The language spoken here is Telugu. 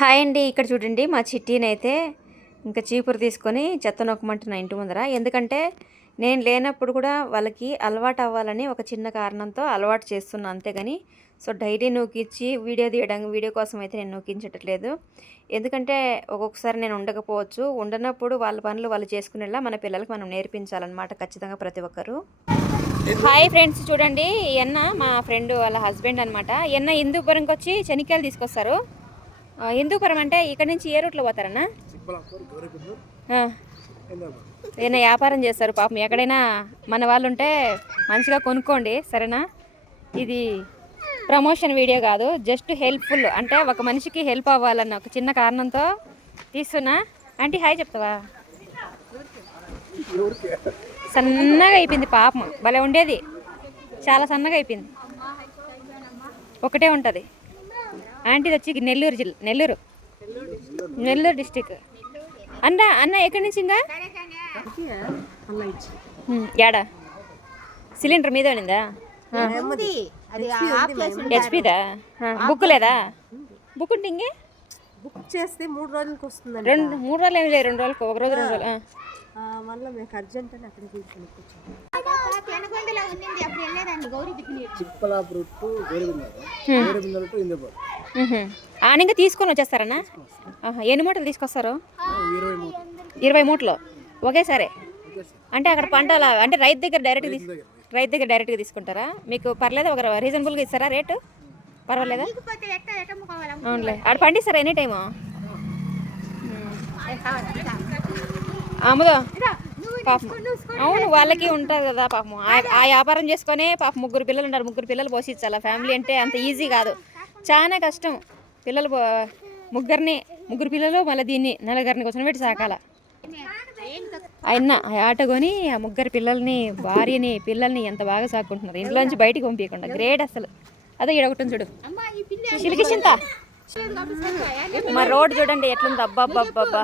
హాయ్ అండి. ఇక్కడ చూడండి మా చిట్టీని అయితే ఇంకా చీపురు తీసుకొని చెత్త నొక్కమంటున్నా ఇంటి ముందర. ఎందుకంటే నేను లేనప్పుడు కూడా వాళ్ళకి అలవాటు అవ్వాలని ఒక చిన్న కారణంతో అలవాటు చేస్తున్నా అంతేగాని సో డైలీ నూకిచ్చి వీడియో తీయడం వీడియో కోసం అయితే నేను నూకించట్లేదు. ఎందుకంటే ఒక్కొక్కసారి నేను ఉండకపోవచ్చు. ఉండనప్పుడు వాళ్ళ పనులు వాళ్ళు చేసుకునేలా మన పిల్లలకి మనం నేర్పించాలన్నమాట ఖచ్చితంగా ప్రతి ఒక్కరు. హాయ్ ఫ్రెండ్స్ చూడండి. ఎన్న మా ఫ్రెండ్ వాళ్ళ హస్బెండ్ అనమాట ఎన్న హిందూపురంకి వచ్చి శనికాయలు తీసుకొస్తారు. హిందూపురం అంటే ఇక్కడ నుంచి ఏ రూట్లో పోతారన్నా? ఏదైనా వ్యాపారం చేస్తారు పాపం. ఎక్కడైనా మన వాళ్ళు ఉంటే మంచిగా కొనుక్కోండి సరేనా? ఇది ప్రమోషన్ వీడియో కాదు జస్ట్ హెల్ప్ఫుల్. అంటే ఒక మనిషికి హెల్ప్ అవ్వాలన్న ఒక చిన్న కారణంతో తీస్తున్నా. ఆంటీ హాయ్ చెప్తావా? సన్నగా అయిపోయింది పాపం. భలే ఉండేది. చాలా సన్నగా అయిపోయింది. ఒకటే ఉంటుంది. ఆంటీది వచ్చి నెల్లూరు జిల్లా నెల్లూరు. నెల్లూరు డిస్టిక్. అన్న అన్న ఎక్కడి నుంచి ఇంకా? యాడా? సిలిండర్ మీద ఉండిందా? హెచ్పిదా బుక్ లేదా? బుక్ ఉంటే ఇంకే? బుక్ చేస్తే మూడు రోజులకి వస్తుందండి రెండు మూడు రోజులు ఏమి లేదు రెండు రోజులకు ఒక రోజు రెండు రోజులు ఆ. మళ్ళీ మీకు అర్జెంట్ అని అక్కడ తీసుకుని చిక్కబళ్ళాపూర్ టు గౌరీబిందర్ టు ఇందాపూర్ ఆనంగా తీసుకొని వచ్చేస్తారన్నా? ఆహా, ఎన్ని మూటలు తీసుకొస్తారు? ఇరవై మూటలు. ఒకేసారి అంటే అక్కడ పంట అంటే రైతు దగ్గర డైరెక్ట్గా తీసు రైతు దగ్గర డైరెక్ట్గా తీసుకుంటారా? మీకు పర్లేదు? ఒక రీజనబుల్గా ఇస్తారా రేటు? పర్వాలేదా? అవునులే. ఆడ పండిస్తారా ఎనీ టైము? అమ్ముదో? పాపం. అవును వాళ్ళకి ఉంటుంది కదా పాపం. ఆ- ఆ వ్యాపారం చేసుకొని పాపం ముగ్గురు పిల్లలు ఉంటారు. ముగ్గురు పిల్లలు పోషించాలి. ఫ్యామిలీ అంటే అంత ఈజీ కాదు. చాలా కష్టం. పిల్లలు ముగ్గురిని ముగ్గురు పిల్లలు మళ్ళీ దీన్ని నలుగురిని కూర్చొని పెట్టి సాకాల ఆయన ఆ ఆట కొని ఆ ముగ్గురు పిల్లల్ని భార్యని పిల్లల్ని ఎంత బాగా సాకుంటున్నారు ఇంట్లోంచి బయటికి పంపించకుండా గ్రేట్ అసలు. అదే ఇక్కడ ఒకటి చూడు. అమ్మా మా రోడ్ చూడండి ఎట్లుంది. అబ్బా అబ్బా అబ్బా